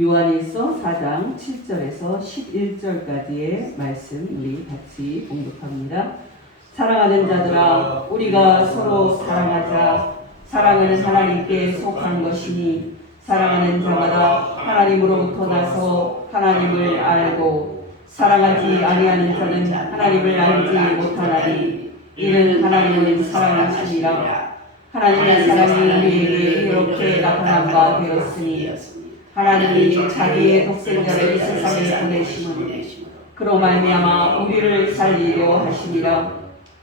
요한일서 4장 7절에서 11절까지의 말씀 우리 같이 공독합니다. 사랑하는 자들아, 우리가 서로 사랑하자. 사랑은 하나님께 속한 것이니 사랑하는 자마다 하나님으로부터 나서 하나님을 알고 사랑하지 아니하는 자는 하나님을 알지 못하나니 이는 하나님을 사랑하시니라. 하나님의 사랑이 우리에게 이렇게 나타난 바 되었으니 하나님이 자기의 독생자를 세상에 보내심은 그로 말미암아 우리를 살리려 하시니라.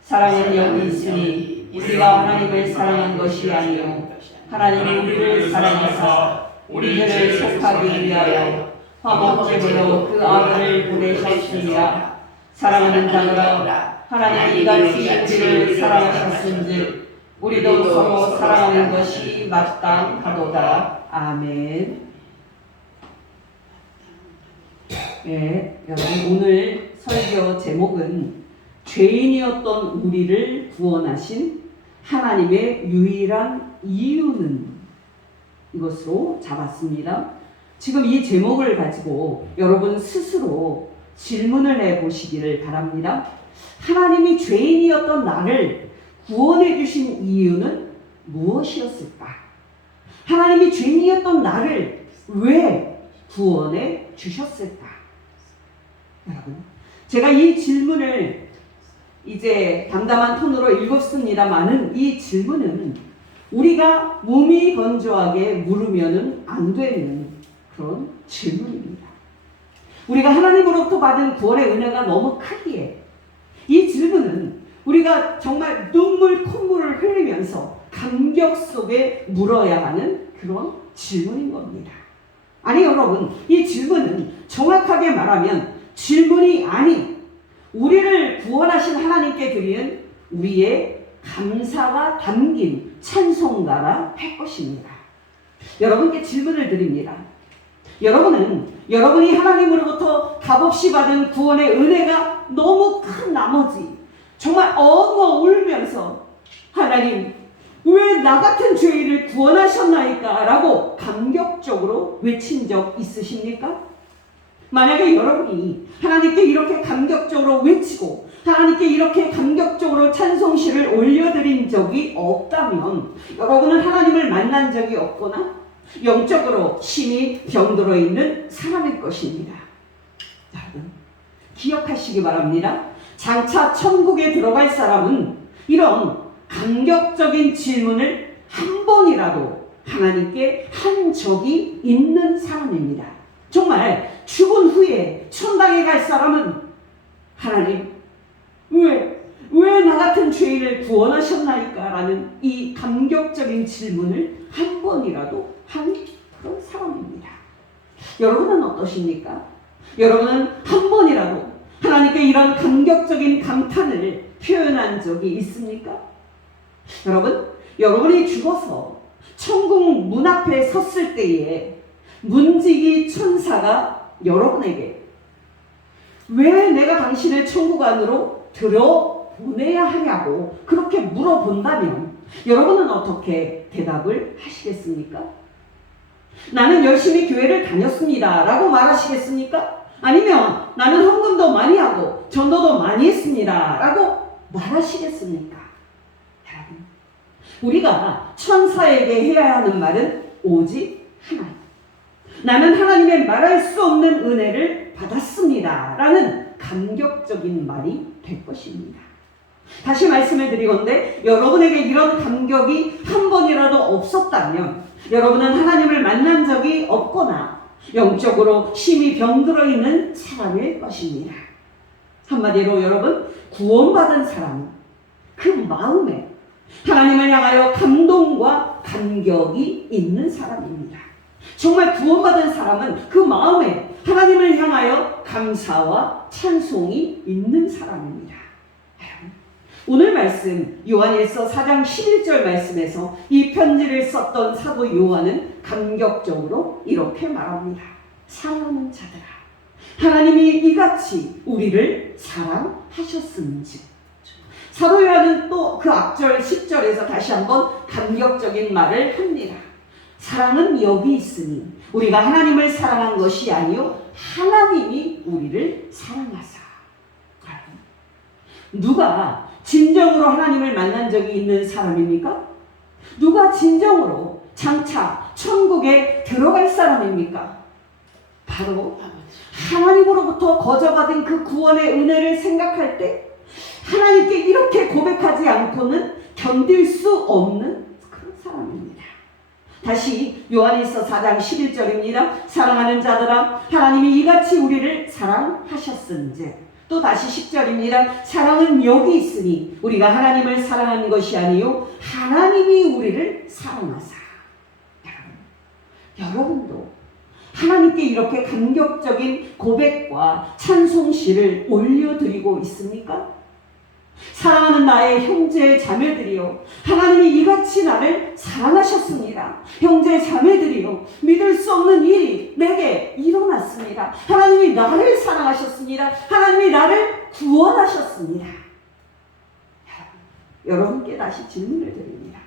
사랑은 여기 있으니 우리가 하나님을 사랑한 것이 아니요 하나님이 우리를 사랑하사 우리를 속하기 위하여 화목제물로 그 아들을 보내셨으니라. 사랑하는 자들아, 하나님이 이같이 우리를 사랑하셨은즉 우리도 서로 사랑하는 것이 마땅하도다. 아멘. 네, 여러분 오늘 설교 제목은 죄인이었던 우리를 구원하신 하나님의 유일한 이유는 이것으로 잡았습니다. 지금 이 제목을 가지고 여러분 스스로 질문을 해보시기를 바랍니다. 하나님이 죄인이었던 나를 구원해 주신 이유는 무엇이었을까? 하나님이 죄인이었던 나를 왜 구원해 주셨을까? 여러분, 제가 이 질문을 이제 담담한 톤으로 읽었습니다만은 이 질문은 우리가 몸이 건조하게 물으면은 안 되는 그런 질문입니다. 우리가 하나님으로부터 받은 구원의 은혜가 너무 크기에 이 질문은 우리가 정말 눈물 콧물을 흘리면서 감격 속에 물어야 하는 그런 질문인 겁니다. 아니 여러분, 이 질문은 정확하게 말하면 질문이 아닌 우리를 구원하신 하나님께 드리는 우리의 감사가 담긴 찬송가라 할 것입니다. 여러분께 질문을 드립니다. 여러분은 여러분이 하나님으로부터 값없이 받은 구원의 은혜가 너무 큰 나머지 정말 엉엉 울면서 하나님 왜 나 같은 죄인을 구원하셨나이까 라고 감격적으로 외친 적 있으십니까? 만약에 여러분이 하나님께 이렇게 감격적으로 외치고 하나님께 이렇게 감격적으로 찬송시를 올려드린 적이 없다면 여러분은 하나님을 만난 적이 없거나 영적으로 심히 병들어 있는 사람일 것입니다. 여러분 기억하시기 바랍니다. 장차 천국에 들어갈 사람은 이런 감격적인 질문을 한 번이라도 하나님께 한 적이 있는 사람입니다. 정말 죽은 후에 천당에 갈 사람은 하나님 왜 나 같은 죄인을 구원하셨나이까? 라는 이 감격적인 질문을 한 번이라도 한 그런 사람입니다. 여러분은 어떠십니까? 여러분은 한 번이라도 하나님께 이런 감격적인 감탄을 표현한 적이 있습니까? 여러분이 죽어서 천국 문 앞에 섰을 때에 문지기 천사가 여러분에게 왜 내가 당신을 천국 안으로 들어보내야 하냐고 그렇게 물어본다면 여러분은 어떻게 대답을 하시겠습니까? 나는 열심히 교회를 다녔습니다 라고 말하시겠습니까? 아니면 나는 헌금도 많이 하고 전도도 많이 했습니다 라고 말하시겠습니까? 여러분, 우리가 천사에게 해야 하는 말은 오직 하나. 나는 하나님의 말할 수 없는 은혜를 받았습니다 라는 감격적인 말이 될 것입니다. 다시 말씀을 드리건대 여러분에게 이런 감격이 한 번이라도 없었다면 여러분은 하나님을 만난 적이 없거나 영적으로 심히 병들어 있는 사람일 것입니다. 한마디로 여러분, 구원받은 사람은 그 마음에 하나님을 향하여 감동과 감격이 있는 사람입니다. 정말 구원받은 사람은 그 마음에 하나님을 향하여 감사와 찬송이 있는 사람입니다. 오늘 말씀 요한일서 4장 11절 말씀에서 이 편지를 썼던 사도 요한은 감격적으로 이렇게 말합니다. 사랑하는 자들아, 하나님이 이같이 우리를 사랑하셨은즉. 사도 요한은 또 그 앞절 10절에서 다시 한번 감격적인 말을 합니다. 사랑은 여기 있으니 우리가 하나님을 사랑한 것이 아니요 하나님이 우리를 사랑하사. 누가 진정으로 하나님을 만난 적이 있는 사람입니까? 누가 진정으로 장차 천국에 들어갈 사람입니까? 바로 하나님으로부터 거저받은 그 구원의 은혜를 생각할 때 하나님께 이렇게 고백하지 않고는 견딜 수 없는 그런 사람입니다. 다시 요한일서 4장 11절입니다. 사랑하는 자들아 하나님이 이같이 우리를 사랑하셨은즉. 또 다시 10절입니다. 사랑은 여기 있으니 우리가 하나님을 사랑하는 것이 아니요 하나님이 우리를 사랑하사. 여러분도 하나님께 이렇게 감격적인 고백과 찬송시를 올려드리고 있습니까? 사랑하는 나의 형제 자매들이요 하나님이 이같이 나를 사랑하셨습니다. 형제 자매들이요 믿을 수 없는 일이 내게 일어났습니다. 하나님이 나를 사랑하셨습니다. 하나님이 나를 구원하셨습니다. 여러분께 다시 질문을 드립니다.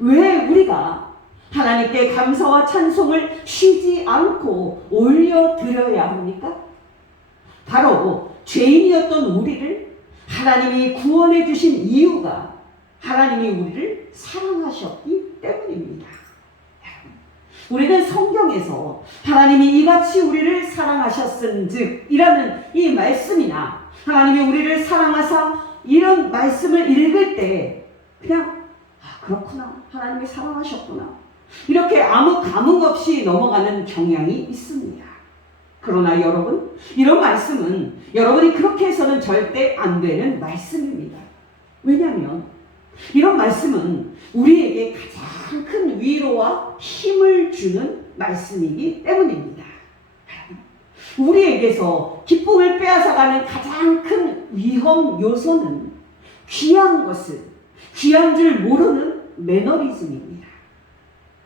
왜 우리가 하나님께 감사와 찬송을 쉬지 않고 올려드려야 합니까? 바로 죄인이었던 우리를 하나님이 구원해 주신 이유가 하나님이 우리를 사랑하셨기 때문입니다. 우리는 성경에서 하나님이 이같이 우리를 사랑하셨은즉 이라는 이 말씀이나 하나님이 우리를 사랑하사 이런 말씀을 읽을 때 그냥 그렇구나 하나님이 사랑하셨구나 이렇게 아무 감흥 없이 넘어가는 경향이 있습니다. 그러나 여러분, 이런 말씀은 여러분이 그렇게 해서는 절대 안 되는 말씀입니다. 왜냐하면 이런 말씀은 우리에게 가장 큰 위로와 힘을 주는 말씀이기 때문입니다. 우리에게서 기쁨을 빼앗아가는 가장 큰 위험 요소는 귀한 것을 귀한 줄 모르는 매너리즘입니다.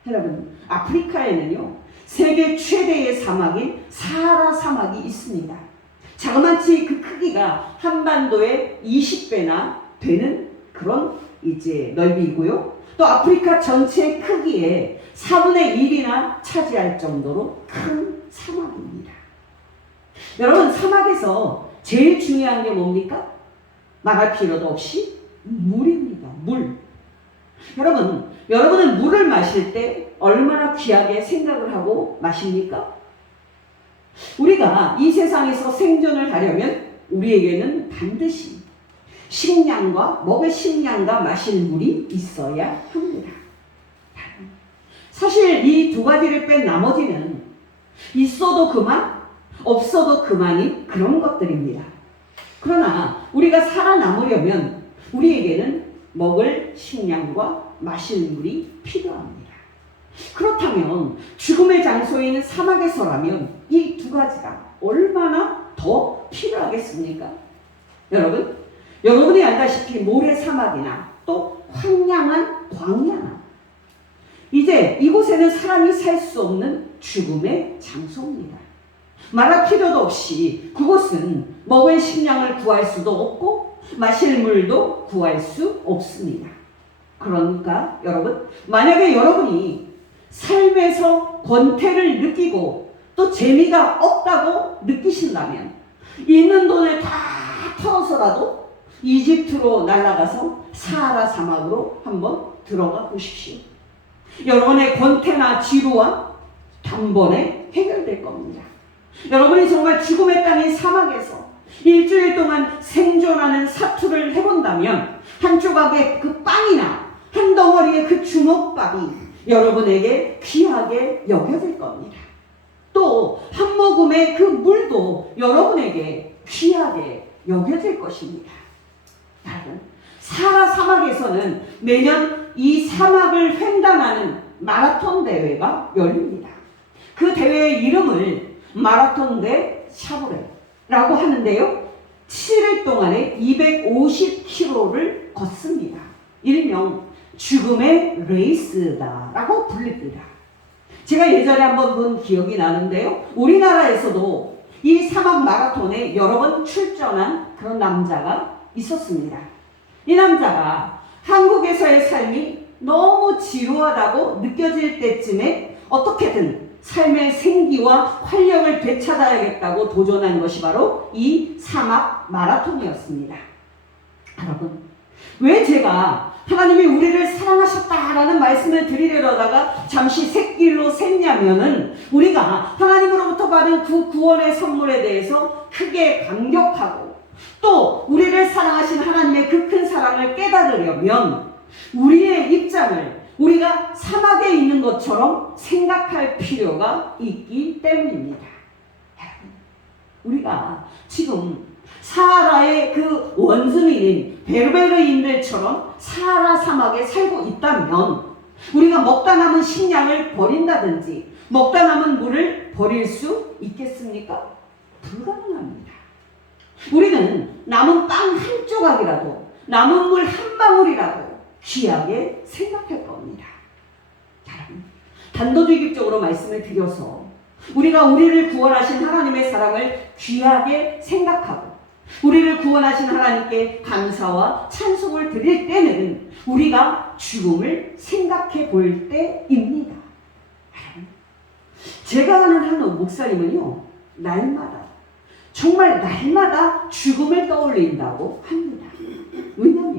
여러분, 아프리카에는요 세계 최대의 사막인 사하라 사막이 있습니다. 자그마치 그 크기가 한반도의 20배나 되는 그런 이제 넓이고요. 또 아프리카 전체 크기의 4분의 1이나 차지할 정도로 큰 사막입니다. 여러분, 사막에서 제일 중요한 게 뭡니까? 말할 필요도 없이 물입니다. 물. 여러분은 물을 마실 때 얼마나 귀하게 생각을 하고 마십니까? 우리가 이 세상에서 생존을 하려면 우리에게는 반드시 식량과 먹을 식량과 마실 물이 있어야 합니다. 사실 이 두 가지를 뺀 나머지는 있어도 그만, 없어도 그만인 그런 것들입니다. 그러나 우리가 살아남으려면 우리에게는 먹을 식량과 마실 물이 필요합니다. 그렇다면 죽음의 장소인 사막에서라면 이 두 가지가 얼마나 더 필요하겠습니까? 여러분이 알다시피 모래사막이나 또 황량한 광야나 이제 이곳에는 사람이 살 수 없는 죽음의 장소입니다. 말할 필요도 없이 그곳은 먹을 식량을 구할 수도 없고 마실 물도 구할 수 없습니다. 그러니까 여러분, 만약에 여러분이 삶에서 권태를 느끼고 또 재미가 없다고 느끼신다면 있는 돈을 다 털어서라도 이집트로 날아가서 사하라 사막으로 한번 들어가 보십시오. 여러분의 권태나 지루함 단번에 해결될 겁니다. 여러분이 정말 죽음의 땅인 사막에서 일주일 동안 생존하는 사투를 해본다면 한 조각의 그 빵이나 한 덩어리의 그 주먹밥이 여러분에게 귀하게 여겨질 겁니다. 또 한 모금의 그 물도 여러분에게 귀하게 여겨질 것입니다. 여러분, 사하라 사막에서는 매년 이 사막을 횡단하는 마라톤 대회가 열립니다. 그 대회의 이름을 마라톤 대 샤브레라고 하는데요. 7일 동안에 250km를 걷습니다. 일명 죽음의 레이스다라고 불립니다. 제가 예전에 한번 본 기억이 나는데요. 우리나라에서도 이 사막 마라톤에 여러 번 출전한 그런 남자가 있었습니다. 이 남자가 한국에서의 삶이 너무 지루하다고 느껴질 때쯤에 어떻게든 삶의 생기와 활력을 되찾아야겠다고 도전한 것이 바로 이 사막 마라톤이었습니다. 여러분, 왜 제가 하나님이 우리를 사랑하셨다라는 말씀을 드리려다가 잠시 샛길로 샜냐면은 우리가 하나님으로부터 받은 그 구원의 선물에 대해서 크게 감격하고 또 우리를 사랑하신 하나님의 그 큰 사랑을 깨달으려면 우리의 입장을 우리가 사막에 있는 것처럼 생각할 필요가 있기 때문입니다. 우리가 지금 사하라의 그 원주민인 베르베르인들처럼 사하라 사막에 살고 있다면 우리가 먹다 남은 식량을 버린다든지 먹다 남은 물을 버릴 수 있겠습니까? 불가능합니다. 우리는 남은 빵 한 조각이라도 남은 물 한 방울이라도 귀하게 생각할 겁니다. 단도직입적으로 말씀을 드려서 우리가 우리를 구원하신 하나님의 사랑을 귀하게 생각하고 우리를 구원하신 하나님께 감사와 찬송을 드릴 때는 우리가 죽음을 생각해 볼 때입니다. 제가 아는 한 목사님은요, 정말 날마다 죽음을 떠올린다고 합니다. 왜냐하면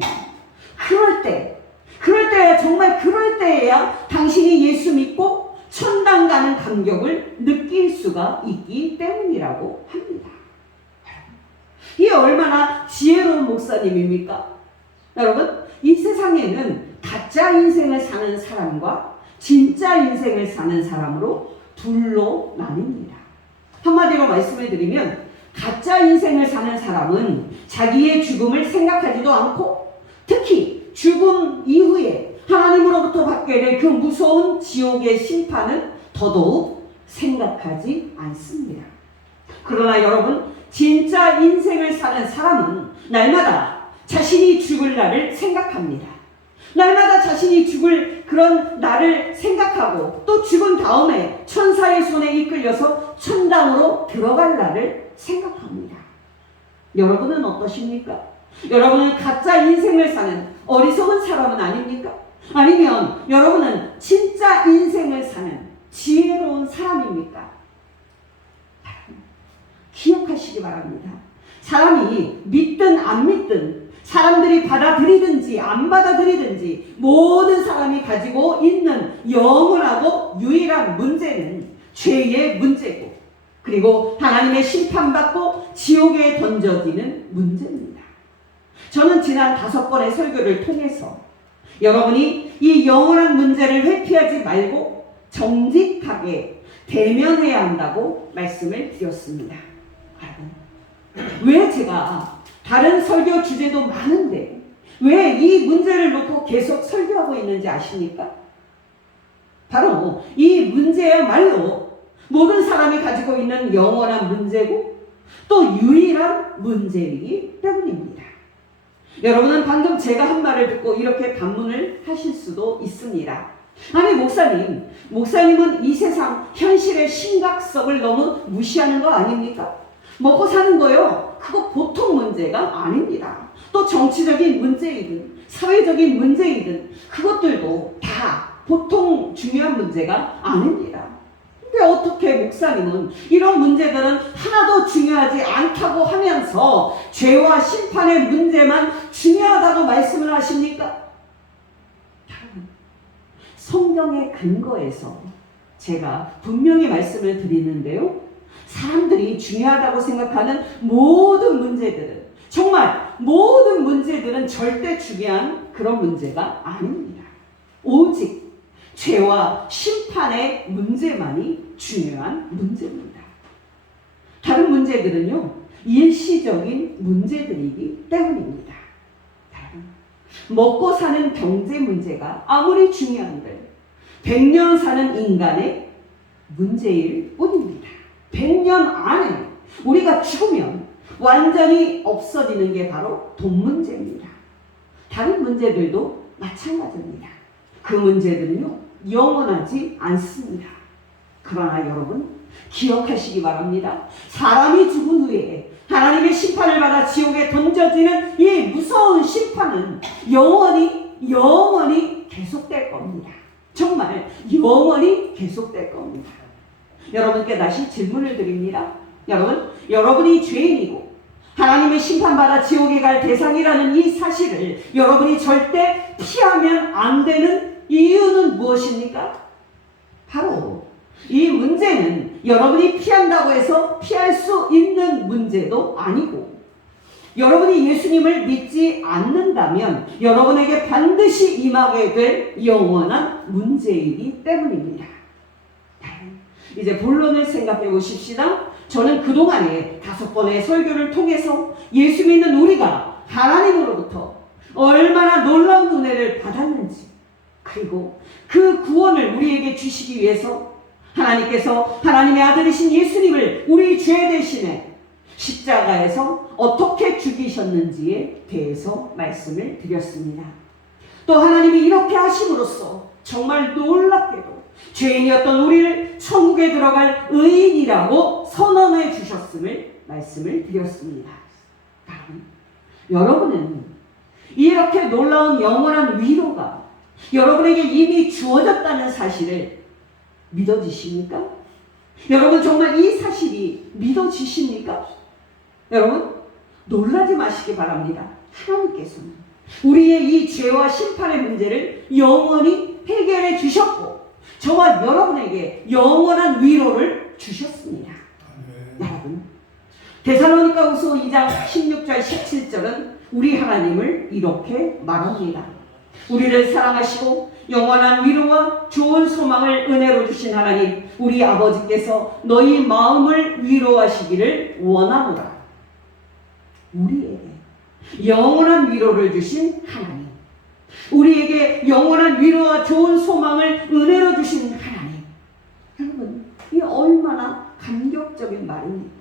정말 그럴 때에야 당신이 예수 믿고 천당 가는 감격을 느낄 수가 있기 때문이라고 합니다. 이게 얼마나 지혜로운 목사님입니까? 여러분, 이 세상에는 가짜 인생을 사는 사람과 진짜 인생을 사는 사람으로 둘로 나뉩니다. 한마디로 말씀을 드리면 가짜 인생을 사는 사람은 자기의 죽음을 생각하지도 않고 특히 죽음 이후에 하나님으로부터 받게 될 그 무서운 지옥의 심판은 더더욱 생각하지 않습니다. 그러나 여러분, 진짜 인생을 사는 사람은 날마다 자신이 죽을 날을 생각합니다. 날마다 자신이 죽을 그런 날을 생각하고 또 죽은 다음에 천사의 손에 이끌려서 천당으로 들어갈 날을 생각합니다. 여러분은 어떠십니까? 여러분은 가짜 인생을 사는 어리석은 사람은 아닙니까? 아니면 여러분은 진짜 인생을 사는 지혜로운 사람입니까? 기억하시기 바랍니다. 사람이 믿든 안 믿든 사람들이 받아들이든지 안 받아들이든지 모든 사람이 가지고 있는 영원하고 유일한 문제는 죄의 문제고 그리고 하나님의 심판받고 지옥에 던져지는 문제입니다. 저는 지난 5번의 설교를 통해서 여러분이 이 영원한 문제를 회피하지 말고 정직하게 대면해야 한다고 말씀을 드렸습니다. 왜 제가 다른 설교 주제도 많은데 왜 이 문제를 놓고 계속 설교하고 있는지 아십니까? 바로 이 문제야말로 모든 사람이 가지고 있는 영원한 문제고 또 유일한 문제이기 때문입니다. 여러분은 방금 제가 한 말을 듣고 이렇게 반문을 하실 수도 있습니다. 아니 목사님은 이 세상 현실의 심각성을 너무 무시하는 거 아닙니까? 먹고 사는 거요, 그거 보통 문제가 아닙니다. 또 정치적인 문제이든 사회적인 문제이든 그것들도 다 보통 중요한 문제가 아닙니다. 근데 어떻게 목사님은 이런 문제들은 하나도 중요하지 않다고 하면서 죄와 심판의 문제만 중요하다고 말씀을 하십니까? 성경의 근거에서 제가 분명히 말씀을 드리는데요, 사람들이 중요하다고 생각하는 모든 문제들은, 정말 모든 문제들은 절대 중요한 그런 문제가 아닙니다. 오직 죄와 심판의 문제만이 중요한 문제입니다. 다른 문제들은요, 일시적인 문제들이기 때문입니다. 먹고 사는 경제 문제가 아무리 중요한들 100년 사는 인간의 문제일 뿐입니다. 100년 안에 우리가 죽으면 완전히 없어지는 게 바로 돈 문제입니다. 다른 문제들도 마찬가지입니다. 그 문제들은요, 영원하지 않습니다. 그러나 여러분, 기억하시기 바랍니다. 사람이 죽은 후에 하나님의 심판을 받아 지옥에 던져지는 이 무서운 심판은 영원히 계속될 겁니다. 정말 영원히 계속될 겁니다. 여러분께 다시 질문을 드립니다. 여러분이 죄인이고 하나님의 심판받아 지옥에 갈 대상이라는 이 사실을 여러분이 절대 피하면 안 되는 이유는 무엇입니까? 바로 이 문제는 여러분이 피한다고 해서 피할 수 있는 문제도 아니고, 여러분이 예수님을 믿지 않는다면 여러분에게 반드시 임하게 될 영원한 문제이기 때문입니다. 이제 본론을 생각해 보십시다. 저는 그동안에 5번의 설교를 통해서 예수 믿는 우리가 하나님으로부터 얼마나 놀라운 은혜를 받았는지, 그리고 그 구원을 우리에게 주시기 위해서 하나님께서 하나님의 아들이신 예수님을 우리 죄 대신에 십자가에서 어떻게 죽이셨는지에 대해서 말씀을 드렸습니다. 또 하나님이 이렇게 하심으로써 정말 놀랍게도 죄인이었던 우리를 천국에 들어갈 의인이라고 선언해 주셨음을 말씀을 드렸습니다. 여러분은 이렇게 놀라운 영원한 위로가 여러분에게 이미 주어졌다는 사실을 믿어지십니까? 여러분 정말 이 사실이 믿어지십니까? 여러분 놀라지 마시기 바랍니다. 하나님께서는 우리의 이 죄와 심판의 문제를 영원히 해결해 주셨고 저와 여러분에게 영원한 위로를 주셨습니다. 여러분 데살로니가후서 2장 16절 17절은 우리 하나님을 이렇게 말합니다. 우리를 사랑하시고 영원한 위로와 좋은 소망을 은혜로 주신 하나님, 우리 아버지께서 너희 마음을 위로하시기를 원하노라. 우리에게 영원한 위로를 주신 하나님, 우리에게 영원한 위로와 좋은 소망을 은혜로 주신 하나님. 여러분, 이게 얼마나 감격적인 말입니까?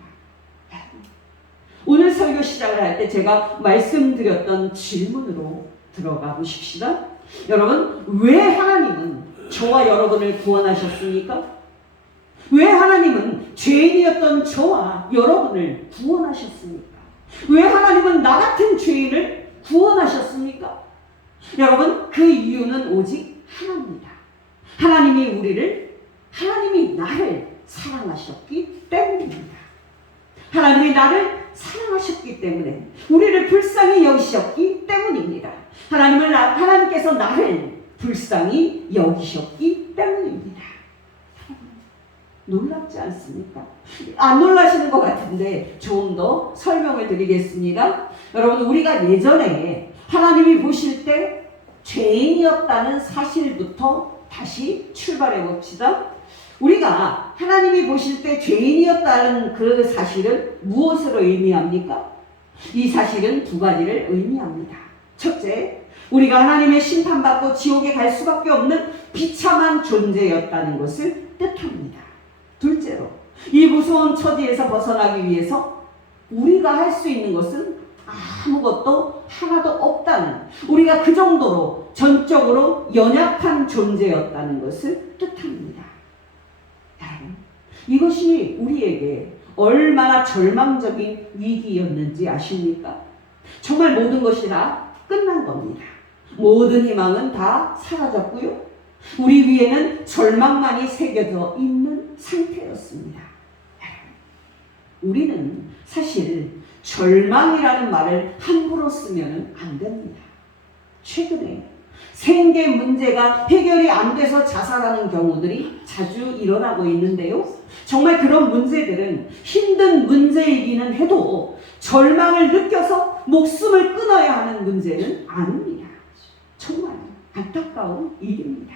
오늘 설교 시작을 할 때 제가 말씀드렸던 질문으로 들어가 보십시다. 여러분, 왜 하나님은 저와 여러분을 구원하셨습니까? 왜 하나님은 죄인이었던 저와 여러분을 구원하셨습니까? 왜 하나님은 나 같은 죄인을 구원하셨습니까? 여러분, 그 이유는 오직 하나입니다. 하나님이 나를 사랑하셨기 때문입니다. 하나님이 나를 사랑하셨기 때문에, 우리를 불쌍히 여기셨기 때문입니다. 하나님께서 나를 불쌍히 여기셨기 때문입니다. 놀랍지 않습니까? 안 놀라시는 것 같은데 좀 더 설명을 드리겠습니다. 여러분, 우리가 예전에 하나님이 보실 때 죄인이었다는 사실부터 다시 출발해 봅시다. 우리가 하나님이 보실 때 죄인이었다는 그 사실은 무엇으로 의미합니까? 이 사실은 두 가지를 의미합니다. 첫째, 우리가 하나님의 심판받고 지옥에 갈 수밖에 없는 비참한 존재였다는 것을 뜻합니다. 둘째로, 이 무서운 처지에서 벗어나기 위해서 우리가 할 수 있는 것은 아무것도 하나도 없다는, 우리가 그 정도로 전적으로 연약한 존재였다는 것을 뜻합니다. 여러분, 이것이 우리에게 얼마나 절망적인 위기였는지 아십니까? 정말 모든 것이 다 끝난 겁니다. 모든 희망은 다 사라졌고요. 우리 위에는 절망만이 새겨져 있는 상태였습니다. 우리는 사실 절망이라는 말을 함부로 쓰면 안 됩니다. 최근에 생계 문제가 해결이 안 돼서 자살하는 경우들이 자주 일어나고 있는데요. 정말 그런 문제들은 힘든 문제이기는 해도 절망을 느껴서 목숨을 끊어야 하는 문제는 아닙니다. 정말 안타까운 일입니다.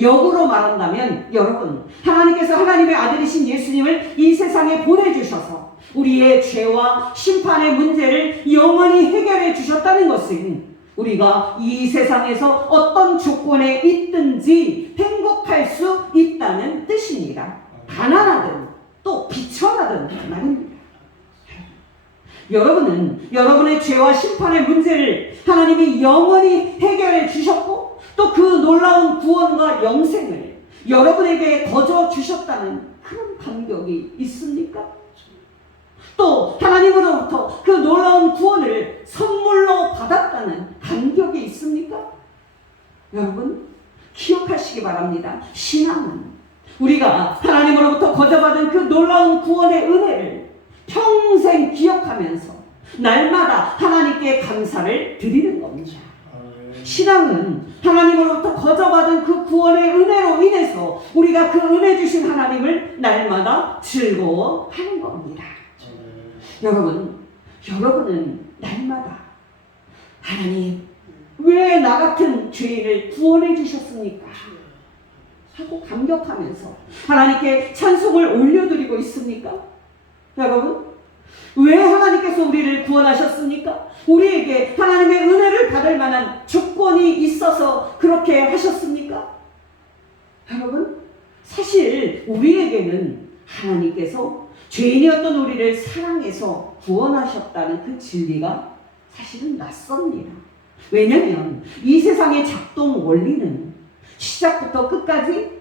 역으로 말한다면 여러분, 하나님께서 하나님의 아들이신 예수님을 이 세상에 보내주셔서 우리의 죄와 심판의 문제를 영원히 해결해 주셨다는 것은 우리가 이 세상에서 어떤 조건에 있든지 행복할 수 있다는 뜻입니다. 가난하든 또 비천하든 말입니다. 여러분은 여러분의 죄와 심판의 문제를 하나님이 영원히 해결해 주셨고 또 그 놀라운 구원과 영생을 여러분에게 거저 주셨다는 그런 감격이 있습니까? 또 하나님으로부터 그 놀라운 구원을 선물로 받았다는 감격이 있습니까? 여러분, 기억하시기 바랍니다. 신앙은 우리가 하나님으로부터 거저받은 그 놀라운 구원의 은혜를 평생 기억하면서 날마다 하나님께 감사를 드리는 겁니다. 신앙은 하나님으로부터 거저받은 그 구원의 은혜로 인해서 우리가 그 은혜 주신 하나님을 날마다 즐거워하는 겁니다. 여러분은 날마다 하나님 왜 나 같은 죄인을 구원해 주셨습니까? 하고 감격하면서 하나님께 찬송을 올려드리고 있습니까? 여러분, 왜 하나님께서 우리를 구원하셨습니까? 우리에게 하나님의 은혜를 받을 만한 조건이 있어서 그렇게 하셨습니까? 여러분, 사실 우리에게는 하나님께서 죄인이었던 우리를 사랑해서 구원하셨다는 그 진리가 사실은 낯섭니다. 왜냐하면 이 세상의 작동 원리는 시작부터 끝까지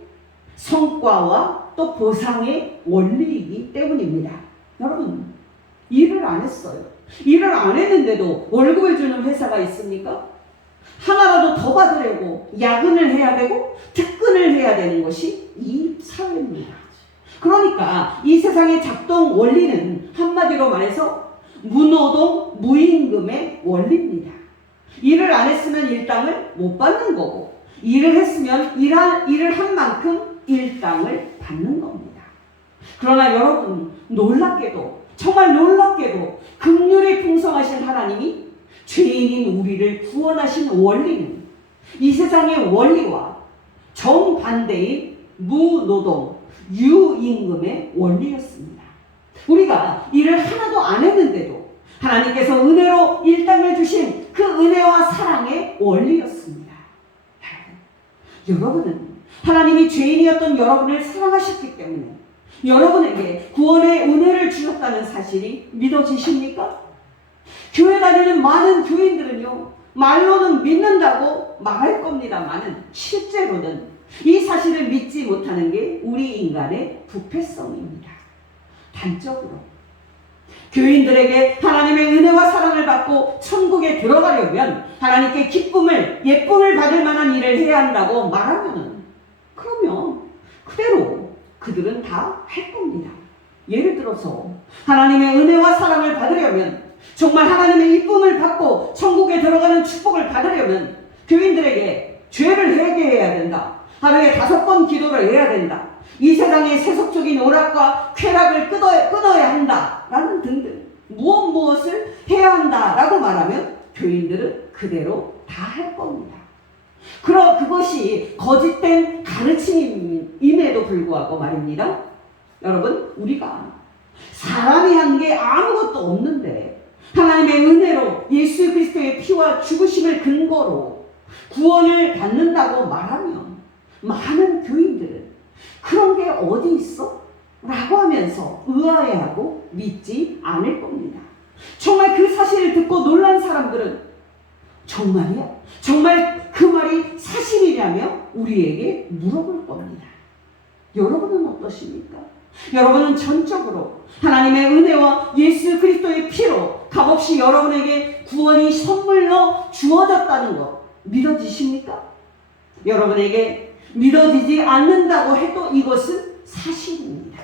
성과와 또 보상의 원리이기 때문입니다. 여러분, 일을 안 했어요. 일을 안 했는데도 월급을 주는 회사가 있습니까? 하나라도 더 받으려고 야근을 해야 되고 특근을 해야 되는 것이 이 사회입니다. 그러니까 이 세상의 작동 원리는 한마디로 말해서 무노동 무임금의 원리입니다. 일을 안 했으면 일당을 못 받는 거고, 일을 했으면 일을 한 만큼 일당을 받는 겁니다. 그러나 여러분, 놀랍게도, 정말 놀랍게도 긍휼이 풍성하신 하나님이 죄인인 우리를 구원하신 원리는 이 세상의 원리와 정반대인 무노동, 유임금의 원리였습니다. 우리가 일을 하나도 안 했는데도 하나님께서 은혜로 일당을 주신 그 은혜와 사랑의 원리였습니다. 여러분은 하나님이 죄인이었던 여러분을 사랑하셨기 때문에 여러분에게 구원의 은혜를 주셨다는 사실이 믿어지십니까? 교회 다니는 많은 교인들은요, 말로는 믿는다고 말할 겁니다만은 실제로는 이 사실을 믿지 못하는 게 우리 인간의 부패성입니다. 단적으로 교인들에게 하나님의 은혜와 사랑을 받고 천국에 들어가려면 하나님께 기쁨을, 예쁨을 받을 만한 일을 해야 한다고 말하면은, 그러면 그대로 그들은 다 할 겁니다. 예를 들어서 하나님의 은혜와 사랑을 받으려면, 정말 하나님의 이쁨을 받고 천국에 들어가는 축복을 받으려면 교인들에게 죄를 회개해야 된다. 하루에 5번 기도를 해야 된다. 이 세상의 세속적인 오락과 쾌락을 끊어야 한다. 라는 등등 무엇을 해야 한다. 라고 말하면 교인들은 그대로 다 할 겁니다. 그럼 그것이 거짓된 가르침임에도 불구하고 말입니다. 여러분, 우리가 사람이 한 게 아무것도 없는데 하나님의 은혜로 예수 그리스도의 피와 죽으심을 근거로 구원을 받는다고 말하면 많은 교인들은 그런 게 어디 있어? 라고 하면서 의아해하고 믿지 않을 겁니다. 정말 그 사실을 듣고 놀란 사람들은 정말이야? 정말 그 말이 사실이냐며 우리에게 물어볼 겁니다. 여러분은 어떠십니까? 여러분은 전적으로 하나님의 은혜와 예수 그리스도의 피로 값없이 여러분에게 구원이 선물로 주어졌다는 것 믿어지십니까? 여러분에게 믿어지지 않는다고 해도 이것은 사실입니다.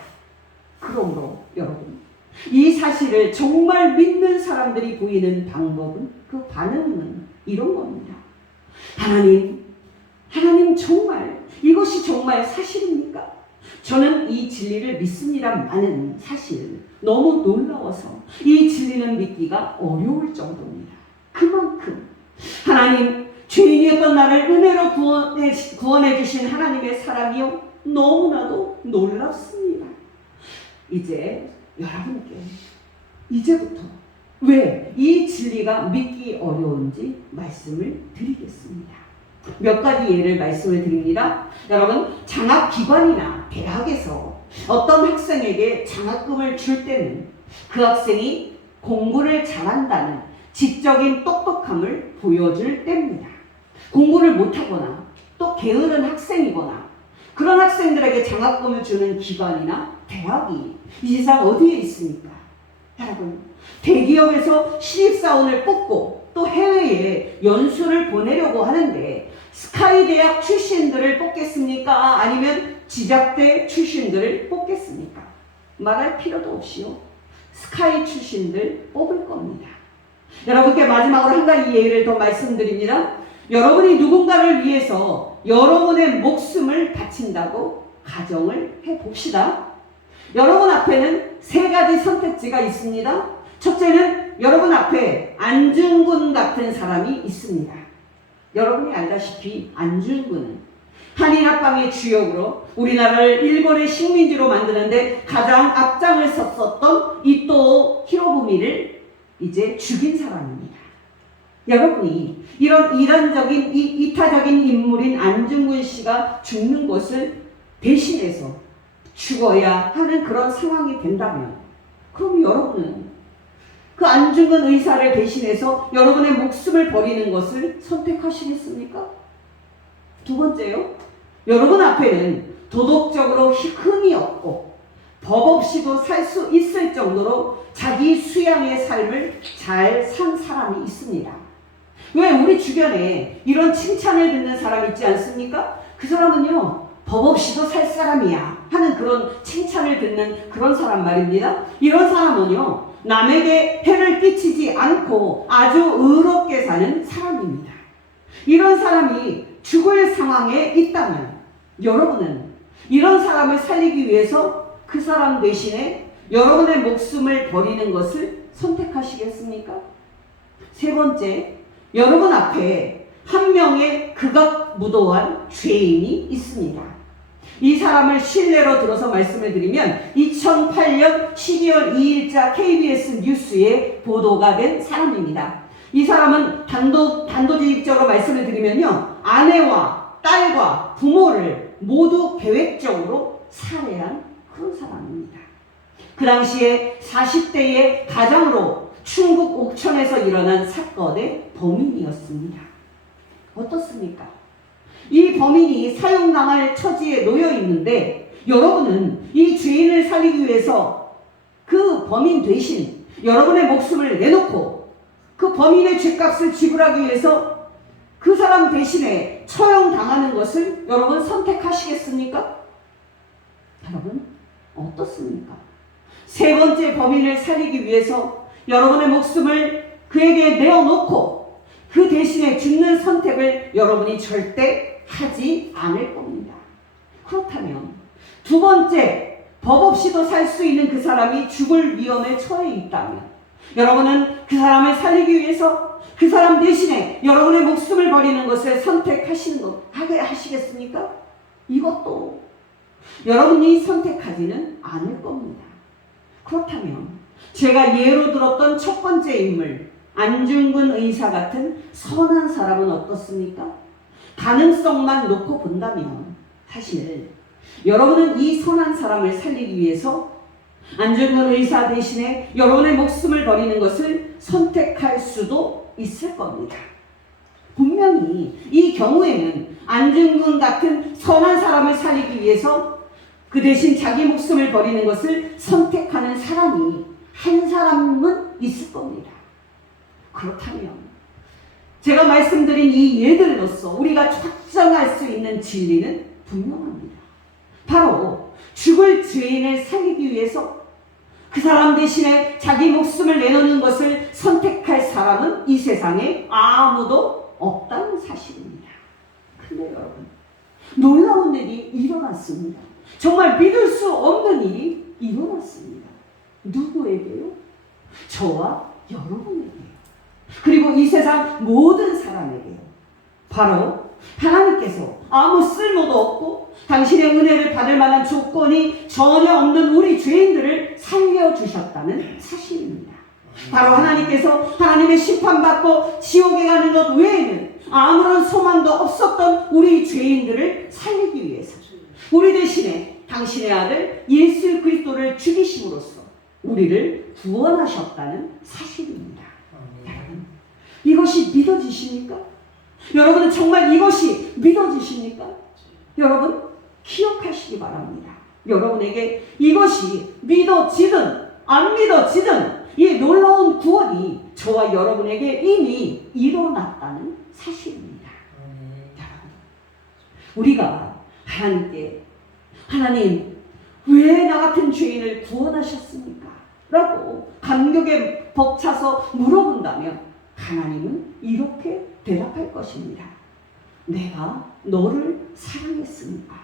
그러므로 여러분, 이 사실을 정말 믿는 사람들이 보이는 방법은, 그 반응은 이런 겁니다. 하나님 정말 이것이 정말 사실입니까? 저는 이 진리를 믿습니다만은 사실 너무 놀라워서 이 진리는 믿기가 어려울 정도입니다. 그만큼 하나님, 죄인이었던 나를 은혜로 구원해 주신 하나님의 사랑이요, 너무나도 놀랍습니다. 이제 여러분께 이제부터 왜 이 진리가 믿기 어려운지 말씀을 드리겠습니다. 몇 가지 예를 말씀을 드립니다. 여러분, 장학기관이나 대학에서 어떤 학생에게 장학금을 줄 때는 그 학생이 공부를 잘한다는 지적인 똑똑함을 보여줄 때입니다. 공부를 못하거나 또 게으른 학생이거나 그런 학생들에게 장학금을 주는 기관이나 대학이 이 세상 어디에 있습니까? 여러분, 대기업에서 신입사원을 뽑고 또 해외에 연수를 보내려고 하는데 스카이 대학 출신들을 뽑겠습니까? 아니면 지작대 출신들을 뽑겠습니까? 말할 필요도 없이요. 스카이 출신들 뽑을 겁니다. 여러분께 마지막으로 한 가지 예를 더 말씀드립니다. 여러분이 누군가를 위해서 여러분의 목숨을 바친다고 가정을 해봅시다. 여러분 앞에는 세 가지 선택지가 있습니다. 첫째는 여러분 앞에 안중근 같은 사람이 있습니다. 여러분이 알다시피 안중근은 한인합방의 주역으로 우리나라를 일본의 식민지로 만드는데 가장 앞장을 섰었던 이토 히로부미를 이제 죽인 사람입니다. 여러분이 이런 이타적인 인물인 안중근 씨가 죽는 것을 대신해서 죽어야 하는 그런 상황이 된다면, 그럼 여러분은 그 안중근 의사를 대신해서 여러분의 목숨을 버리는 것을 선택하시겠습니까? 두 번째요. 여러분 앞에는 도덕적으로 흠이 없고 법 없이도 살 수 있을 정도로 자기 수양의 삶을 잘 산 사람이 있습니다. 왜 우리 주변에 이런 칭찬을 듣는 사람 있지 않습니까? 그 사람은요, 법 없이도 살 사람이야 하는 그런 칭찬을 듣는 그런 사람 말입니다. 이런 사람은요, 남에게 해를 끼치지 않고 아주 의롭게 사는 사람입니다. 이런 사람이 죽을 상황에 있다면 여러분은 이런 사람을 살리기 위해서 그 사람 대신에 여러분의 목숨을 버리는 것을 선택하시겠습니까? 세 번째, 여러분 앞에 한 명의 극악무도한 죄인이 있습니다. 이 사람을 실례로 들어서 말씀을 드리면 2008년 12월 2일자 KBS 뉴스에 보도가 된 사람입니다. 이 사람은 단도직입적으로 말씀을 드리면요, 아내와 딸과 부모를 모두 계획적으로 살해한 그런 사람입니다. 그 당시에 40대의 가장으로 충북 옥천에서 일어난 사건의 범인이었습니다. 어떻습니까? 이 범인이 사형당할 처지에 놓여 있는데 여러분은 이 죄인을 살리기 위해서 그 범인 대신 여러분의 목숨을 내놓고 그 범인의 죄값을 지불하기 위해서 그 사람 대신에 처형당하는 것을 여러분 선택하시겠습니까? 여러분 어떻습니까? 세 번째 범인을 살리기 위해서 여러분의 목숨을 그에게 내어놓고 그 대신에 죽는 선택을 여러분이 절대 하지 않을 겁니다. 그렇다면 두 번째, 법 없이도 살 수 있는 그 사람이 죽을 위험에 처해 있다면 여러분은 그 사람을 살리기 위해서 그 사람 대신에 여러분의 목숨을 버리는 것을 하시겠습니까? 이것도 여러분이 선택하지는 않을 겁니다. 그렇다면 제가 예로 들었던 첫 번째 인물 안중근 의사 같은 선한 사람은 어떻습니까? 가능성만 놓고 본다면 사실 여러분은 이 선한 사람을 살리기 위해서 안중근 의사 대신에 여러분의 목숨을 버리는 것을 선택할 수도 있을 겁니다. 분명히 이 경우에는 안중근 같은 선한 사람을 살리기 위해서 그 대신 자기 목숨을 버리는 것을 선택하는 사람이 한 사람은 있을 겁니다. 그렇다면 제가 말씀드린 이 예들로서 우리가 확정할 수 있는 진리는 분명합니다. 바로 죽을 죄인을 살리기 위해서 그 사람 대신에 자기 목숨을 내놓는 것을 선택할 사람은 이 세상에 아무도 없다는 사실입니다. 근데 여러분, 놀라운 일이 일어났습니다. 정말 믿을 수 없는 일이 일어났습니다. 누구에게요? 저와 여러분에게요. 그리고 이 세상 모든 사람에게요. 바로 하나님께서 아무 쓸모도 없고 당신의 은혜를 받을 만한 조건이 전혀 없는 우리 죄인들을 살려주셨다는 사실입니다. 바로 하나님께서 하나님의 심판받고 지옥에 가는 것 외에는 아무런 소망도 없었던 우리 죄인들을 살리기 위해서 우리 대신에 당신의 아들 예수 그리스도를 죽이심으로써 우리를 구원하셨다는 사실입니다. 여러분, 이것이 믿어지십니까? 여러분은 정말 이것이 믿어지십니까? 여러분 기억하시기 바랍니다. 여러분에게 이것이 믿어지든 안 믿어지든 이 놀라운 구원이 저와 여러분에게 이미 일어났다는 사실입니다. 여러분, 우리가 하나님께 하나님 왜 나 같은 죄인을 구원하셨습니까? 라고 감격에 벅차서 물어본다면 하나님은 이렇게 대답할 것입니다. 내가 너를 사랑했으니까,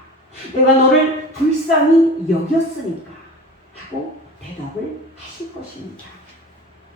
내가 너를 불쌍히 여겼으니까 하고 대답을 하실 것입니다.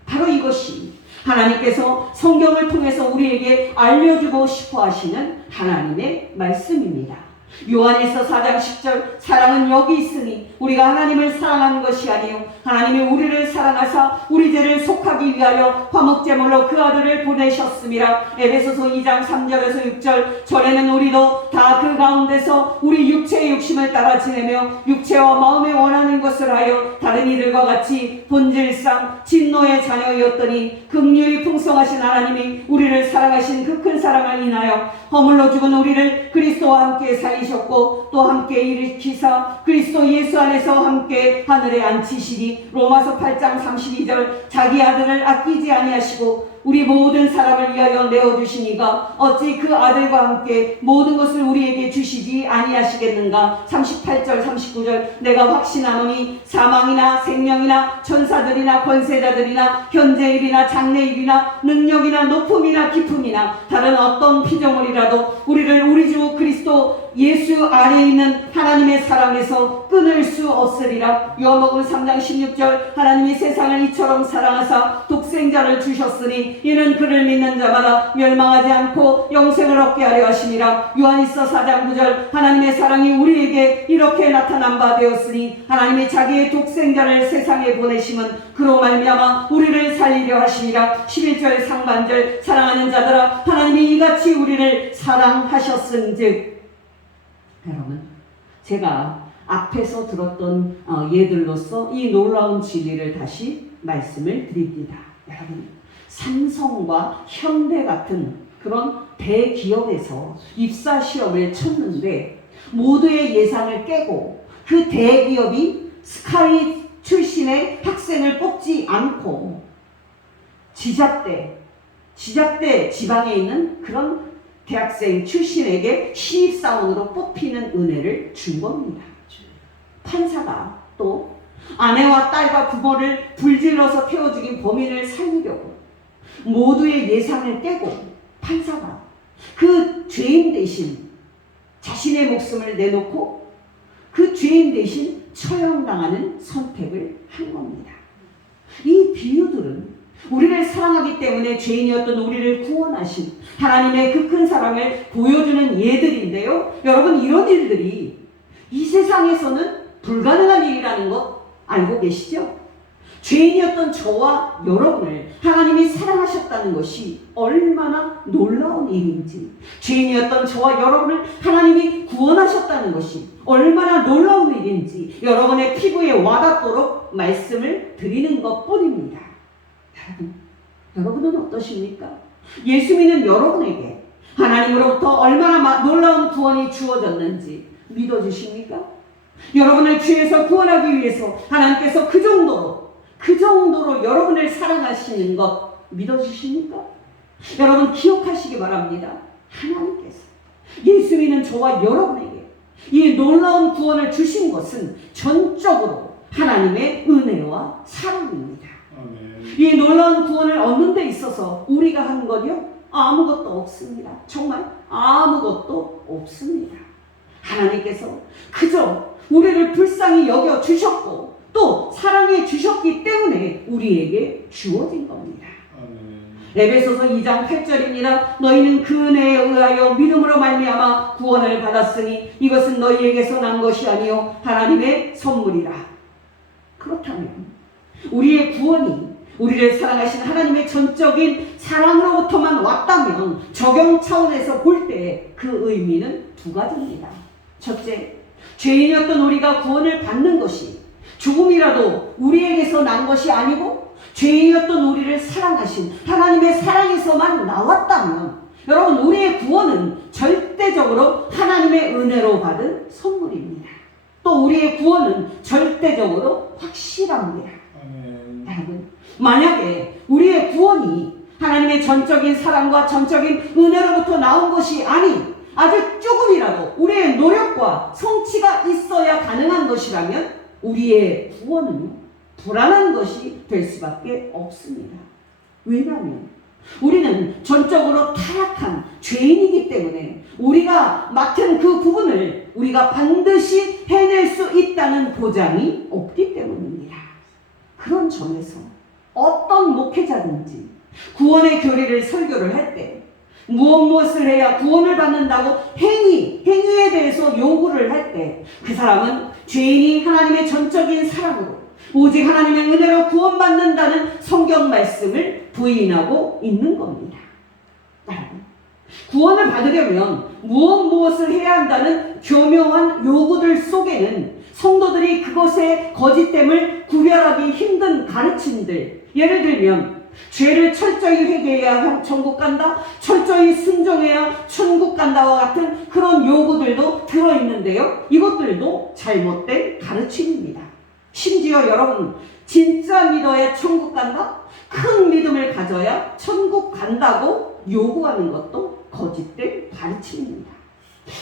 바로 이것이 하나님께서 성경을 통해서 우리에게 알려주고 싶어 하시는 하나님의 말씀입니다. 요한일서 4장 10절 사랑은 여기 있으니 우리가 하나님을 사랑하는 것이 아니요 하나님이 우리를 사랑하사 우리 죄를 속하기 위하여 화목제물로 그 아들을 보내셨음이라. 에베소서 2장 3절에서 6절 전에는 우리도 다 그 가운데서 우리 육체의 욕심을 따라 지내며 육체와 마음에 원하는 것을 하여 다른 이들과 같이 본질상 진노의 자녀였더니 긍휼이 풍성하신 하나님이 우리를 사랑하신 그 큰 사랑을 인하여 허물로 죽은 우리를 그리스도와 함께 살리셨고 또 함께 일으키사 그리스도 예수 안에서 함께 하늘에 앉히시니. 로마서 8장 32절 자기 아들을 아끼지 아니하시고 우리 모든 사람을 위하여 내어주시니가 어찌 그 아들과 함께 모든 것을 우리에게 주시지 아니하시겠는가. 38절 39절 내가 확신하노니 사망이나 생명이나 천사들이나 권세자들이나 현재일이나 장래일이나 능력이나 높음이나 깊음이나 다른 어떤 피조물이라도 우리를 우리 주 그리스도 예수 안에 있는 하나님의 사랑에서 끊을 수 없으리라. 요한복음 3장 16절 하나님이 세상을 이처럼 사랑하사 독생자를 주셨으니 이는 그를 믿는 자마다 멸망하지 않고 영생을 얻게 하려 하심이라. 요한일서 4장 9절 하나님의 사랑이 우리에게 이렇게 나타난 바 되었으니 하나님이 자기의 독생자를 세상에 보내심은 그로 말미암아 우리를 살리려 하심이라. 11절 상반절 사랑하는 자들아 하나님이 이같이 우리를 사랑하셨은즉. 여러분, 제가 앞에서 들었던 예들로서 이 놀라운 진리를 다시 말씀을 드립니다. 여러분, 삼성과 현대 같은 그런 대기업에서 입사 시험을 쳤는데 모두의 예상을 깨고 그 대기업이 스카이 출신의 학생을 뽑지 않고 지잡대 지방에 있는 그런 대학생 출신에게 신입사원으로 뽑히는 은혜를 준 겁니다. 판사가 또 아내와 딸과 부모를 불질러서 태워 죽인 범인을 살리려고 모두의 예상을 깨고 판사가 그 죄인 대신 자신의 목숨을 내놓고 그 죄인 대신 처형당하는 선택을 한 겁니다. 이 비유들은 우리를 사랑하기 때문에 죄인이었던 우리를 구원하신 하나님의 그 큰 사랑을 보여주는 예들인데요. 여러분, 이런 일들이 이 세상에서는 불가능한 일이라는 것 알고 계시죠? 죄인이었던 저와 여러분을 하나님이 사랑하셨다는 것이 얼마나 놀라운 일인지, 죄인이었던 저와 여러분을 하나님이 구원하셨다는 것이 얼마나 놀라운 일인지 여러분의 피부에 와닿도록 말씀을 드리는 것뿐입니다. 여러분은 어떠십니까? 예수 믿는 여러분에게 하나님으로부터 얼마나 놀라운 구원이 주어졌는지 믿어주십니까? 여러분을 죄에서 구원하기 위해서 하나님께서 그 정도로 여러분을 사랑하시는 것 믿어주십니까? 여러분 기억하시기 바랍니다. 하나님께서 예수 믿는 저와 여러분에게 이 놀라운 구원을 주신 것은 전적으로 하나님의 은혜와 사랑입니다. 이 놀라운 구원을 얻는 데 있어서 우리가 한 건요? 아무것도 없습니다. 정말 아무것도 없습니다. 하나님께서 그저 우리를 불쌍히 여겨 주셨고 또 사랑해 주셨기 때문에 우리에게 주어진 겁니다. 에베소서 2장 8절입니다. 너희는 그 은혜에 의하여 믿음으로 말미암아 구원을 받았으니 이것은 너희에게서 난 것이 아니요 하나님의 선물이라. 그렇다면 우리의 구원이 우리를 사랑하신 하나님의 전적인 사랑으로부터만 왔다면 적용 차원에서 볼 때 그 의미는 두 가지입니다. 첫째, 죄인이었던 우리가 구원을 받는 것이 조금이라도 우리에게서 난 것이 아니고 죄인이었던 우리를 사랑하신 하나님의 사랑에서만 나왔다면 여러분, 우리의 구원은 절대적으로 하나님의 은혜로 받은 선물입니다. 또 우리의 구원은 절대적으로 확실합니다. 여러분, 만약에 우리의 구원이 하나님의 전적인 사랑과 전적인 은혜로부터 나온 것이 아닌 아주 조금이라도 우리의 노력과 성취가 있어야 가능한 것이라면 우리의 구원은 불안한 것이 될 수밖에 없습니다. 왜냐하면 우리는 전적으로 타락한 죄인이기 때문에 우리가 맡은 그 부분을 우리가 반드시 해낼 수 있다는 보장이 없기 때문입니다. 그런 점에서 어떤 목회자든지 구원의 교리를 설교를 할 때 무엇을 해야 구원을 받는다고 행위에 대해서 요구를 할 때 그 사람은 죄인이 하나님의 전적인 사랑으로 오직 하나님의 은혜로 구원받는다는 성경 말씀을 부인하고 있는 겁니다. 구원을 받으려면 무엇을 해야 한다는 교묘한 요구들 속에는 성도들이 그것의 거짓됨을 구별하기 힘든 가르침들, 예를 들면 죄를 철저히 회개해야 천국 간다, 철저히 순종해야 천국 간다와 같은 그런 요구들도 들어있는데요. 이것들도 잘못된 가르침입니다. 심지어 여러분, 진짜 믿어야 천국 간다? 큰 믿음을 가져야 천국 간다고 요구하는 것도 거짓된 가르침입니다.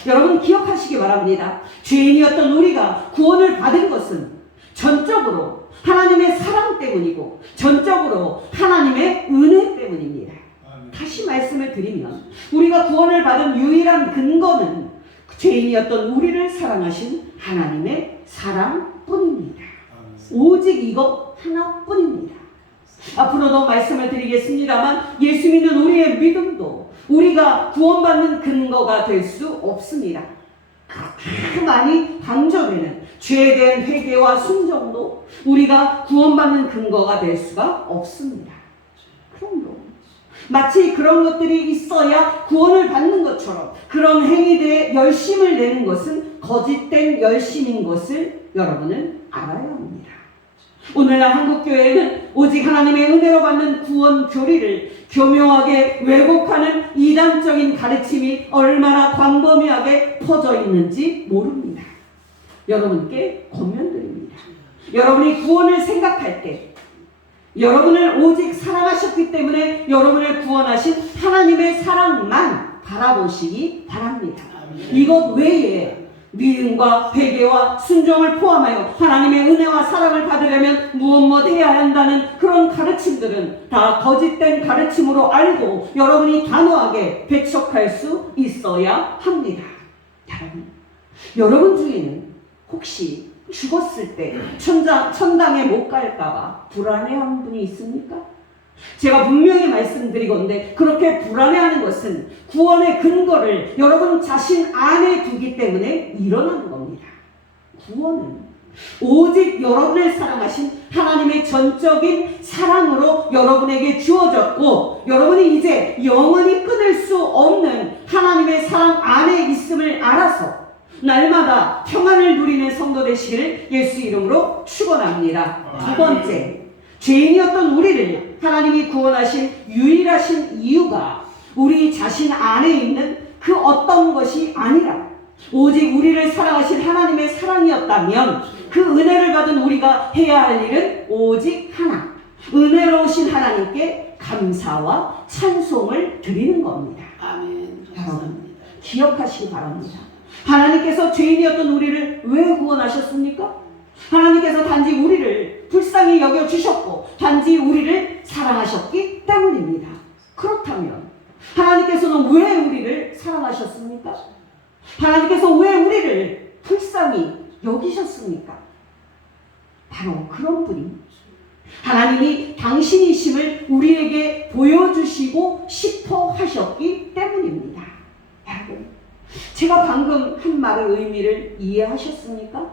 여러분 기억하시기 바랍니다. 죄인이었던 우리가 구원을 받은 것은 전적으로 하나님의 사랑 때문이고 전적으로 하나님의 은혜 때문입니다. 다시 말씀을 드리면 우리가 구원을 받은 유일한 근거는 죄인이었던 우리를 사랑하신 하나님의 사랑뿐입니다. 오직 이것 하나뿐입니다. 앞으로도 말씀을 드리겠습니다만 예수 믿는 우리의 믿음도 우리가 구원받는 근거가 될 수 없습니다. 그렇게 많이 강조되는 죄에 대한 회개와 순종도 우리가 구원받는 근거가 될 수가 없습니다. 그럼요. 마치 그런 것들이 있어야 구원을 받는 것처럼 그런 행위에 열심을 내는 것은 거짓된 열심인 것을 여러분은 알아야 합니다. 오늘날 한국교회는 오직 하나님의 은혜로 받는 구원 교리를 교묘하게 왜곡하는 이단적인 가르침이 얼마나 광범위하게 퍼져 있는지 모릅니다. 여러분께 권면드립니다. 여러분이 구원을 생각할 때 여러분을 오직 사랑하셨기 때문에 여러분을 구원하신 하나님의 사랑만 바라보시기 바랍니다. 이것 외에 믿음과 회개와 순종을 포함하여 하나님의 은혜와 사랑을 받으려면 무엇 해야 한다는 그런 가르침들은 다 거짓된 가르침으로 알고 여러분이 단호하게 배척할 수 있어야 합니다. 여러분 중에는 혹시 죽었을 때 천당에 못 갈까봐 불안해하는 분이 있습니까? 제가 분명히 말씀드리건대 그렇게 불안해하는 것은 구원의 근거를 여러분 자신 안에 두기 때문에 일어나는 겁니다. 구원은 오직 여러분을 사랑하신 하나님의 전적인 사랑으로 여러분에게 주어졌고 여러분이 이제 영원히 끊을 수 없는 하나님의 사랑 안에 있음을 알아서 날마다 평안을 누리는 성도 되시기를 예수 이름으로 축원합니다. 두 번째, 죄인이었던 우리를 하나님이 구원하신 유일하신 이유가 우리 자신 안에 있는 그 어떤 것이 아니라 오직 우리를 사랑하신 하나님의 사랑이었다면 그 은혜를 받은 우리가 해야 할 일은 오직 하나, 은혜로우신 하나님께 감사와 찬송을 드리는 겁니다. 아멘. 여러분 기억하시기 바랍니다. 하나님께서 죄인이었던 우리를 왜 구원하셨습니까? 하나님께서 단지 우리를 불쌍히 여겨주셨고 단지 우리를 사랑하셨기 때문입니다. 그렇다면 하나님께서는 왜 우리를 사랑하셨습니까? 하나님께서 왜 우리를 불쌍히 여기셨습니까? 바로 그런 분이 하나님이 당신이심을 우리에게 보여주시고 싶어 하셨기 때문입니다. 여러분, 제가 방금 한 말의 의미를 이해하셨습니까?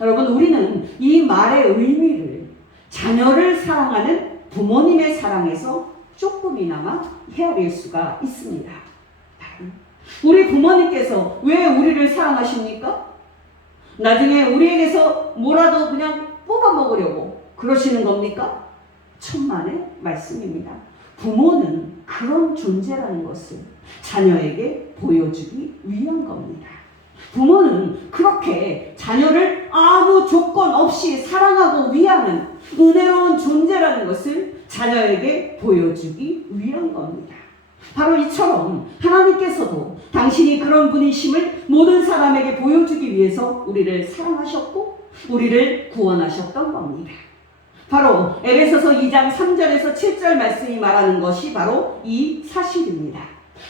여러분, 우리는 이 말의 의미를 자녀를 사랑하는 부모님의 사랑에서 조금이나마 헤아릴 수가 있습니다. 우리 부모님께서 왜 우리를 사랑하십니까? 나중에 우리에게서 뭐라도 그냥 뽑아 먹으려고 그러시는 겁니까? 천만의 말씀입니다. 부모는 그런 존재라는 것을 자녀에게 보여주기 위한 겁니다. 부모는 그렇게 자녀를 아무 조건 없이 사랑하고 위하는 은혜로운 존재라는 것을 자녀에게 보여주기 위한 겁니다. 바로 이처럼 하나님께서도 당신이 그런 분이심을 모든 사람에게 보여주기 위해서 우리를 사랑하셨고 우리를 구원하셨던 겁니다. 바로 에베소서 2장 3절에서 7절 말씀이 말하는 것이 바로 이 사실입니다.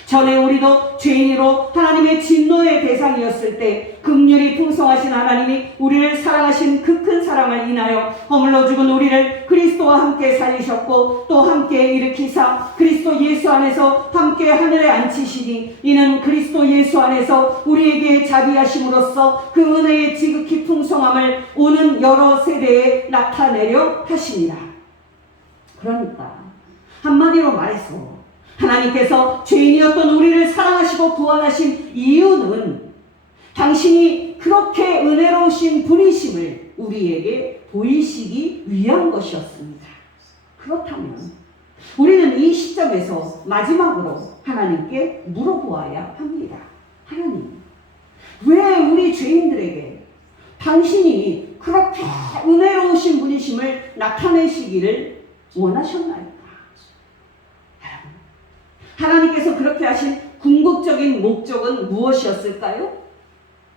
전에 우리도 죄인으로 하나님의 진노의 대상이었을 때 긍휼이 풍성하신 하나님이 우리를 사랑하신 그 큰 사랑을 인하여 허물러 죽은 우리를 그리스도와 함께 살리셨고 또 함께 일으키사 그리스도 예수 안에서 함께 하늘에 앉히시니 이는 그리스도 예수 안에서 우리에게 자비하심으로써 그 은혜의 지극히 풍성함을 오는 여러 세대에 나타내려 하십니다. 그러니까 한마디로 말해서 하나님께서 죄인이었던 우리를 사랑하시고 구원하신 이유는 당신이 그렇게 은혜로우신 분이심을 우리에게 보이시기 위한 것이었습니다. 그렇다면 우리는 이 시점에서 마지막으로 하나님께 물어보아야 합니다. 하나님, 왜 우리 죄인들에게 당신이 그렇게 은혜로우신 분이심을 나타내시기를 원하셨나요? 하나님께서 그렇게 하신 궁극적인 목적은 무엇이었을까요?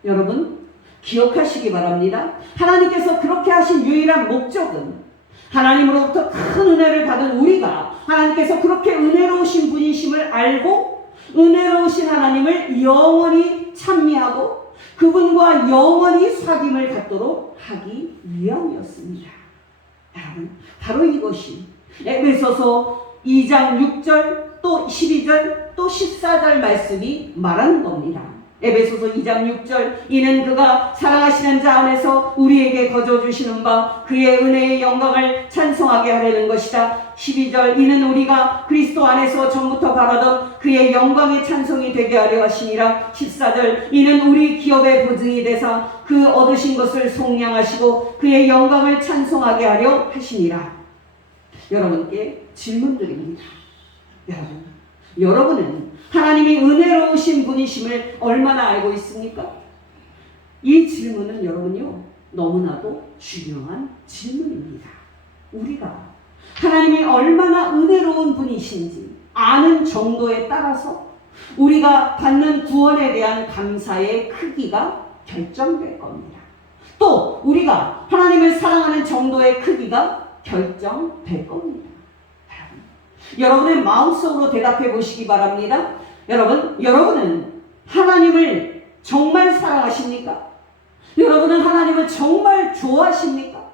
여러분 기억하시기 바랍니다. 하나님께서 그렇게 하신 유일한 목적은 하나님으로부터 큰 은혜를 받은 우리가 하나님께서 그렇게 은혜로우신 분이심을 알고 은혜로우신 하나님을 영원히 찬미하고 그분과 영원히 사귐을 갖도록 하기 위함이었습니다. 여러분 바로 이것이 에베소서 2장 6절 또 12절 또 14절 말씀이 말하는 겁니다. 에베소서 2장 6절 이는 그가 사랑하시는 자 안에서 우리에게 거저주시는 바 그의 은혜의 영광을 찬송하게 하려는 것이다. 12절 이는 우리가 그리스도 안에서 전부터 바라던 그의 영광의 찬송이 되게 하려 하시니라. 14절 이는 우리 기업의 보증이 되사 그 얻으신 것을 속량하시고 그의 영광을 찬송하게 하려 하시니라. 여러분께 질문드립니다. 여러분은 하나님이 은혜로우신 분이심을 얼마나 알고 있습니까? 이 질문은 여러분요 너무나도 중요한 질문입니다. 우리가 하나님이 얼마나 은혜로운 분이신지 아는 정도에 따라서 우리가 받는 구원에 대한 감사의 크기가 결정될 겁니다. 또 우리가 하나님을 사랑하는 정도의 크기가 결정될 겁니다. 여러분의 마음속으로 대답해 보시기 바랍니다. 여러분은 하나님을 정말 사랑하십니까? 여러분은 하나님을 정말 좋아하십니까?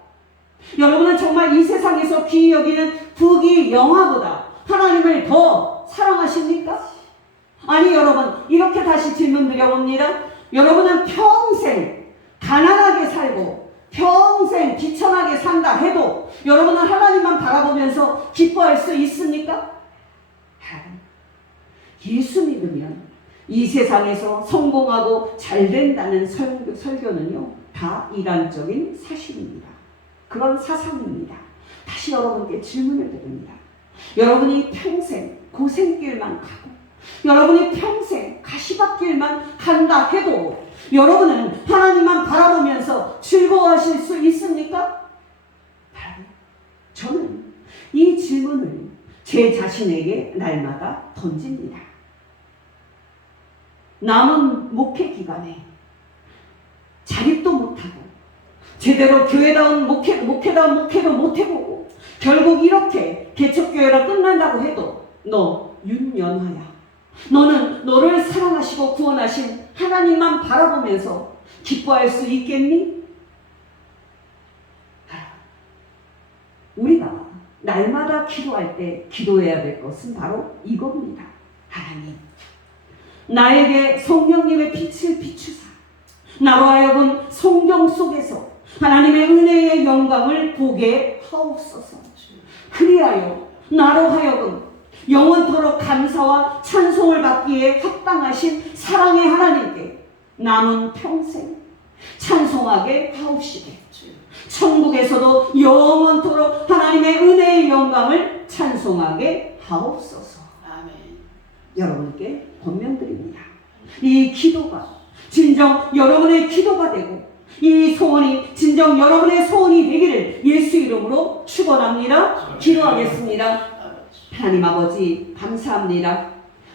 여러분은 정말 이 세상에서 귀히 여기는 부귀 영화보다 하나님을 더 사랑하십니까? 아니 여러분 이렇게 다시 질문 드려봅니다. 여러분은 평생 가난하게 살고 평생 비천하게 산다 해도 여러분은 하나님만 바라보면서 기뻐할 수 있습니까? 예수 믿으면 이 세상에서 성공하고 잘 된다는 설교는요 다 이단적인 사실입니다. 그런 사상입니다. 다시 여러분께 질문을 드립니다. 여러분이 평생 고생길만 가고 여러분이 평생 가시밭길만 간다 해도 여러분은 하나님만 바라보면서 즐거워하실 수 있습니까? 저는 이 질문을 제 자신에게 날마다 던집니다. 남은 목회 기간에 자립도 못하고 제대로 교회다운 목회도 못해보고 결국 이렇게 개척교회가 끝난다고 해도 너 윤연하야. 너는 너를 사랑하시고 구원하신 하나님만 바라보면서 기뻐할 수 있겠니? 우리가 날마다 기도할 때 기도해야 될 것은 바로 이겁니다. 하나님, 나에게 성령님의 빛을 비추사 나로 하여금 성경 속에서 하나님의 은혜의 영광을 보게 하옵소서. 그리하여 나로 하여금 영원토록 감사와 찬송을 받기에 합당하신 사랑의 하나님께 남은 평생 찬송하게 하옵시되 천국에서도 영원토록 하나님의 은혜의 영광을 찬송하게 하옵소서. 아멘. 여러분께 권면드립니다. 이 기도가 진정 여러분의 기도가 되고 이 소원이 진정 여러분의 소원이 되기를 예수 이름으로 축원합니다. 기도하겠습니다. 하나님 아버지 감사합니다.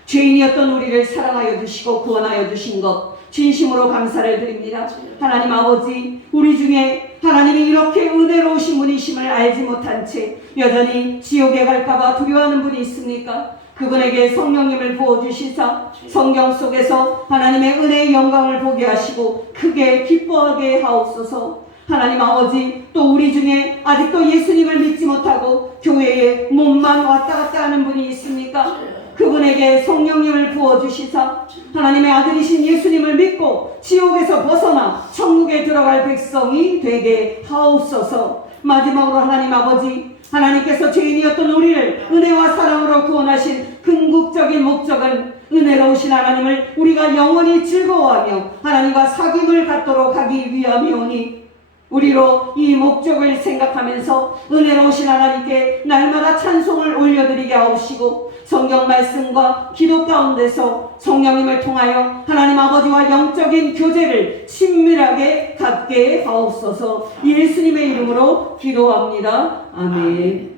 죄인이었던 우리를 사랑하여 주시고 구원하여 주신 것 진심으로 감사를 드립니다. 하나님 아버지, 우리 중에 하나님이 이렇게 은혜로우신 분이심을 알지 못한 채 여전히 지옥에 갈까봐 두려워하는 분이 있습니까? 그분에게 성령님을 부어주시사 성경 속에서 하나님의 은혜의 영광을 보게 하시고 크게 기뻐하게 하옵소서. 하나님 아버지, 또 우리 중에 아직도 예수님을 믿지 못하고 교회에 몸만 왔다 갔다 하는 분이 있습니까? 그분에게 성령님을 부어주시사 하나님의 아들이신 예수님을 믿고 지옥에서 벗어나 천국에 들어갈 백성이 되게 하옵소서. 마지막으로 하나님 아버지, 하나님께서 죄인이었던 우리를 은혜와 사랑으로 구원하신 궁극적인 목적은 은혜로우신 하나님을 우리가 영원히 즐거워하며 하나님과 사귐을 갖도록 하기 위함이오니 우리로 이 목적을 생각하면서 은혜로우신 하나님께 날마다 찬송을 올려드리게 하옵시고 성경 말씀과 기도 가운데서 성령님을 통하여 하나님 아버지와 영적인 교제를 친밀하게 갖게 하옵소서. 예수님의 이름으로 기도합니다. 아멘.